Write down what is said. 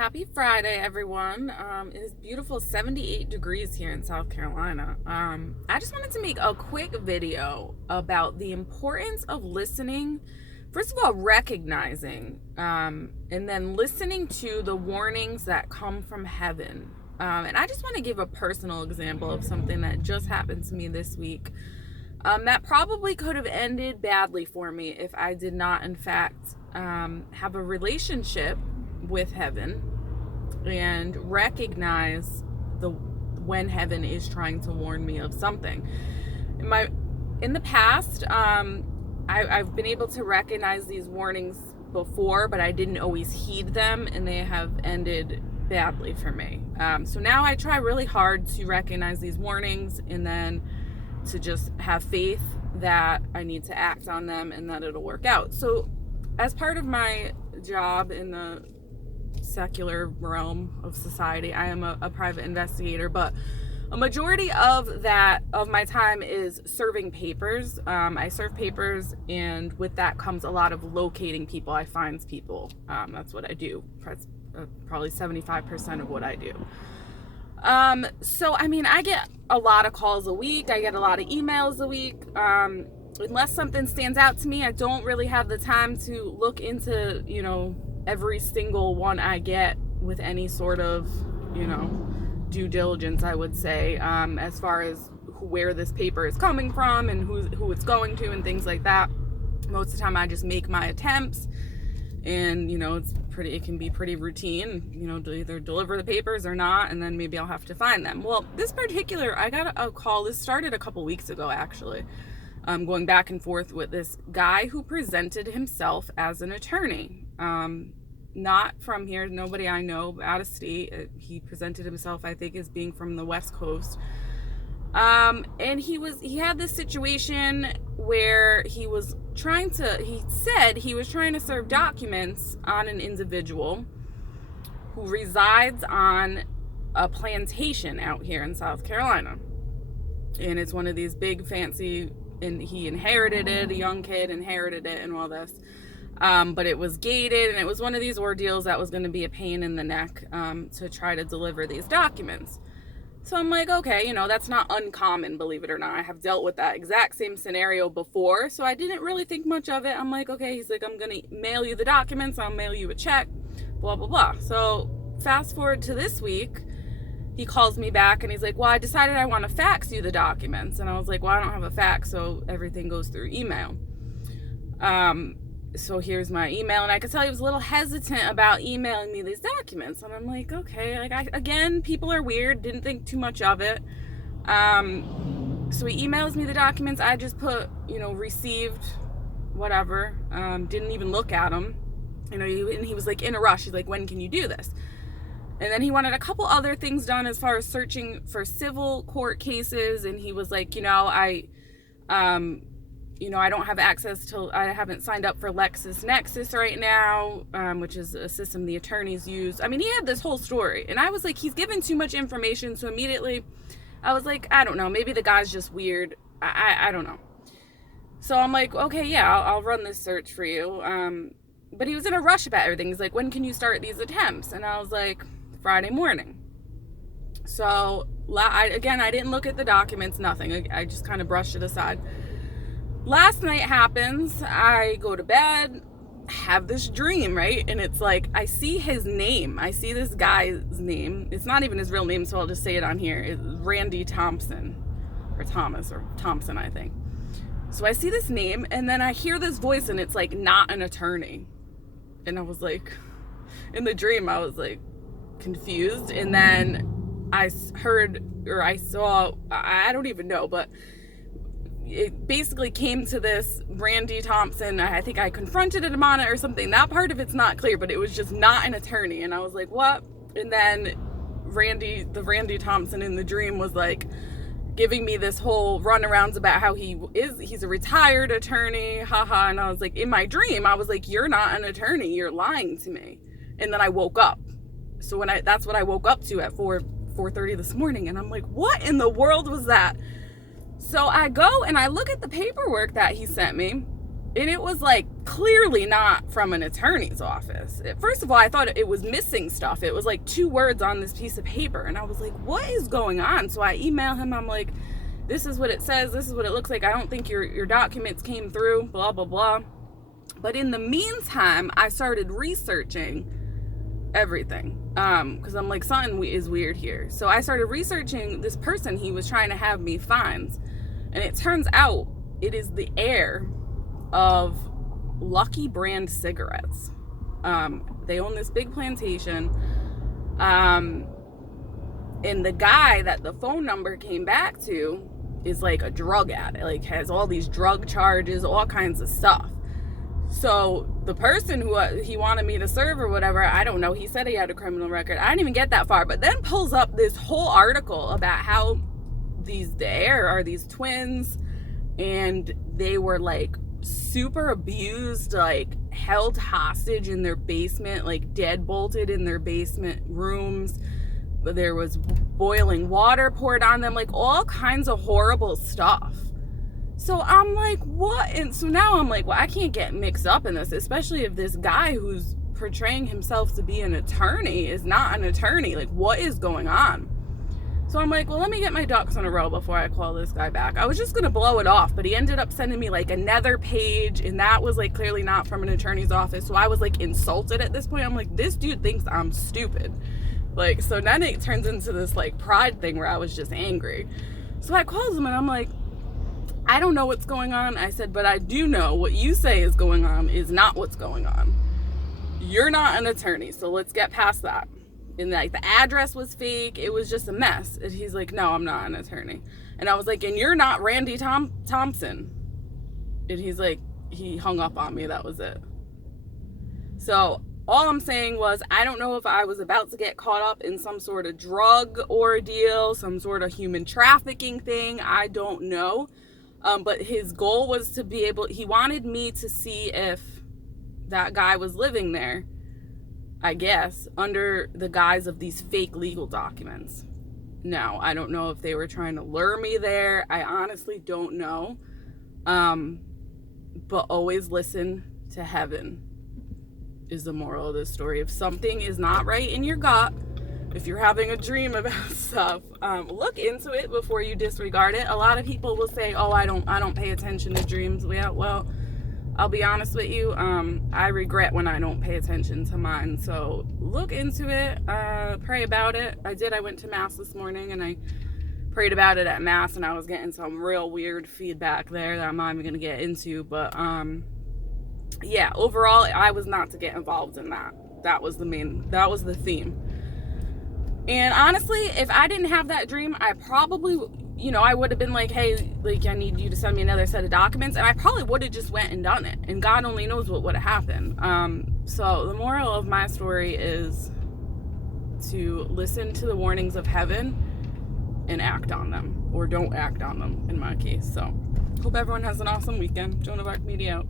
Happy Friday, everyone. It is beautiful 78 degrees here in South Carolina. I just wanted to make a quick video about the importance of listening. First of all, recognizing and then listening to the warnings that come from heaven. And I just want to give a personal example of something that just happened to me this week. That probably could have ended badly for me if I did not, in fact, have a relationship with heaven and recognize when heaven is trying to warn me of something. In the past, I've been able to recognize these warnings before, but I didn't always heed them, and they have ended badly for me. So now I try really hard to recognize these warnings and then to just have faith that I need to act on them and that it'll work out. So as part of my job in the secular realm of society, I am a private investigator, but a majority of my time is serving papers. I serve papers, and with that comes a lot of locating people. I find people. That's what I do. Probably 75% of what I do. So I get a lot of calls a week. I get a lot of emails a week. Unless something stands out to me, I don't really have the time to look into, every single one I get with any sort of, due diligence, I would say, as far as where this paper is coming from and who it's going to and things like that. Most of the time I just make my attempts, and, it can be pretty routine, to either deliver the papers or not, and then maybe I'll have to find them. Well, I got a call. This started a couple weeks ago, actually. Going back and forth with this guy who presented himself as an attorney. Not from here, nobody I know, out of state. He presented himself, I think, as being from the West Coast. And he had this situation where he said he was trying to serve documents on an individual who resides on a plantation out here in South Carolina. And it's one of these big fancy, and he inherited it, a young kid inherited it and all this. But it was gated, and it was one of these ordeals that was going to be a pain in the neck to try to deliver these documents. So I'm like, okay, that's not uncommon, believe it or not. I have dealt with that exact same scenario before, so I didn't really think much of it. I'm like, okay, he's like, I'm going to mail you the documents, I'll mail you a check, blah, blah, blah. So fast forward to this week, he calls me back and he's like, well, I decided I want to fax you the documents. And I was like, well, I don't have a fax, so everything goes through email. So here's my email, and I could tell he was a little hesitant about emailing me these documents. And I'm like, okay, again, people are weird, didn't think too much of it. So he emails me the documents. I just put, received, whatever, didn't even look at them. And he was like in a rush. He's like, when can you do this? And then he wanted a couple other things done as far as searching for civil court cases. And he was like, I don't have I haven't signed up for LexisNexis right now, which is a system the attorneys use. He had this whole story. And I was like, he's given too much information. So immediately I was like, I don't know. Maybe the guy's just weird. I don't know. So I'm like, okay, yeah, I'll run this search for you. But he was in a rush about everything. He's like, when can you start these attempts? And I was like, Friday morning. So I didn't look at the documents, nothing. I just kind of brushed it aside. Last night happens, I go to bed, have this dream, right? And it's like, I see his name. I see this guy's name. It's not even his real name, so I'll just say it on here. It's Randy Thompson, or Thomas, or Thompson, I think. So I see this name, and then I hear this voice, and it's like, not an attorney. And I was like, in the dream, I was like confused. And then I saw, I don't even know, but it basically came to this Randy Thompson. I think I confronted him on it or something. That part of it's not clear, but it was just not an attorney. And I was like, what? And then the Randy Thompson in the dream was like giving me this whole runarounds about how he's a retired attorney, haha. And I was like, in my dream, I was like, you're not an attorney, you're lying to me. And then I woke up. So that's what I woke up to at 4:30 this morning. And I'm like, what in the world was that? So I go and I look at the paperwork that he sent me, and it was like clearly not from an attorney's office. First of all, I thought it was missing stuff. It was like 2 words on this piece of paper. And I was like, what is going on? So I email him. I'm like, this is what it says. This is what it looks like. I don't think your documents came through, blah, blah, blah. But in the meantime, I started researching everything. Because I'm like, something is weird here. So I started researching this person he was trying to have me find. And it turns out it is the heir of Lucky brand cigarettes. They own this big plantation. And the guy that the phone number came back to is like a drug addict, like has all these drug charges, all kinds of stuff. So the person who he wanted me to serve or whatever, I don't know, he said he had a criminal record. I didn't even get that far, but then pulls up this whole article about how the heir are these twins, and they were like super abused, like held hostage in their basement, like dead bolted in their basement rooms. There was boiling water poured on them, like all kinds of horrible stuff. So I'm like, what? And so now I'm like, well, I can't get mixed up in this, especially if this guy who's portraying himself to be an attorney is not an attorney. Like, what is going on? So I'm like, well, let me get my ducks in a row before I call this guy back. I was just going to blow it off, but he ended up sending me like another page, and that was like clearly not from an attorney's office. So I was like insulted at this point. I'm like, this dude thinks I'm stupid. Like, so then it turns into this like pride thing where I was just angry. So I called him and I'm like, I don't know what's going on. I said, but I do know what you say is going on is not what's going on. You're not an attorney, so let's get past that. And like the address was fake. It was just a mess. And he's like, no, I'm not an attorney. And I was like, and you're not Randy Thompson. And he's like, he hung up on me. That was it. So all I'm saying was, I don't know if I was about to get caught up in some sort of drug ordeal, some sort of human trafficking thing. I don't know. But his goal was to be able, he wanted me to see if that guy was living there, I guess, under the guise of these fake legal documents. Now, I don't know if they were trying to lure me there. I honestly don't know. But always listen to heaven is the moral of this story. If something is not right in your gut, if you're having a dream about stuff, look into it before you disregard it. A lot of people will say, oh, I don't pay attention to dreams. Yeah, well, I'll be honest with you. I regret when I don't pay attention to mine. So look into it, pray about it. I went to mass this morning and I prayed about it at mass, and I was getting some real weird feedback there that I'm not even going to get into. But yeah, overall, I was not to get involved in that. That was the theme. And honestly, if I didn't have that dream, I probably, I would have been like, hey, like, I need you to send me another set of documents. And I probably would have just went and done it. And God only knows what would have happened. So the moral of my story is to listen to the warnings of heaven and act on them. Or don't act on them, in my case. So hope everyone has an awesome weekend. Joan of Arc Media out.